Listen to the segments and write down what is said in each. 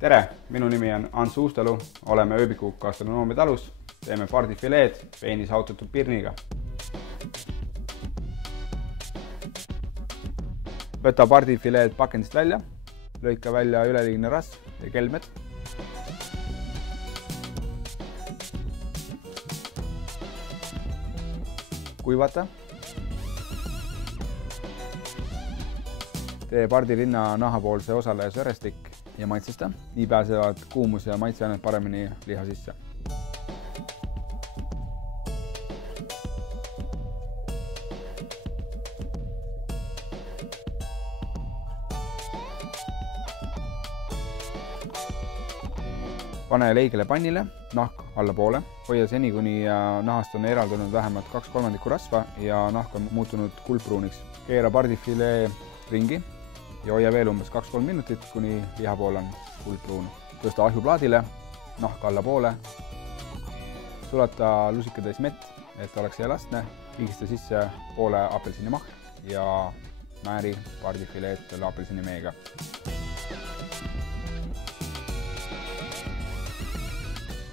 Tere, minu nimi on Ants Uustalu, oleme ööbiku gastronoomia talus, teeme pardifileed peenis hautatud pirniga. Võta pardifileed pakendist välja, lõika välja üleliigne rasv ja kelmed. Kuivata. Tee pardirinna nahapoolse osale sõrestik ja maitsesta. Nii pääsevad kuumus ja maitseainet paremini liha sisse. Pane leigele pannile, nahk allapoole. Hoia seni, kuni nahast on eraldunud vähemalt 2/3 rasva ja nahk on muutunud kuldpruuniks. Keera pardifilee ringi ja hoia veel umbes 2-3 minutit, kuni lihapool on kuldpruun. Tõsta ahjuplaadile, nahk allapoole. Sulata lusikatäis mett, et oleks elastne. Pigista sisse poole apelsinimahl ja määri pardifileed selle apelsinimeega.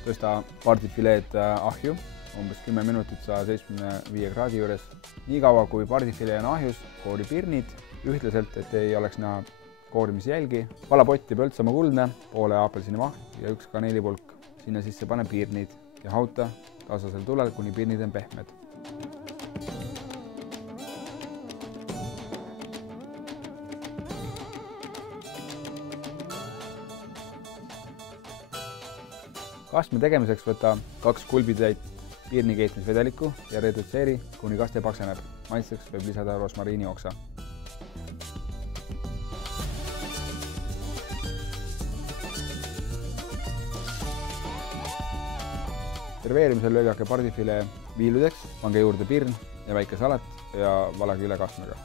Tõsta pardifileed ahju, umbes 10 minutit 175 kraadi juures. Nii kaua, kui pardifilee on ahjus, koori pirnid ühtlaselt, et ei oleks näha koorimisjälgi. Vala potti pöltsama kuldne, poole apelsinimahl ja 1 kaneelipulk. Sinna sisse pane pirnid ja hauta tasasel tulel, kuni pirnid on pehmed. Kastme tegemiseks võta 2 kulbitäit pirnikeetmisvedelikku ja redutseeri, kuni kaste pakseneb. Maitseks võib lisada rosmariinioksa. Serveerimisel lõigake pardifilee viiludeks, pange juurde pirn ja väike salat ja valage üle kastmega.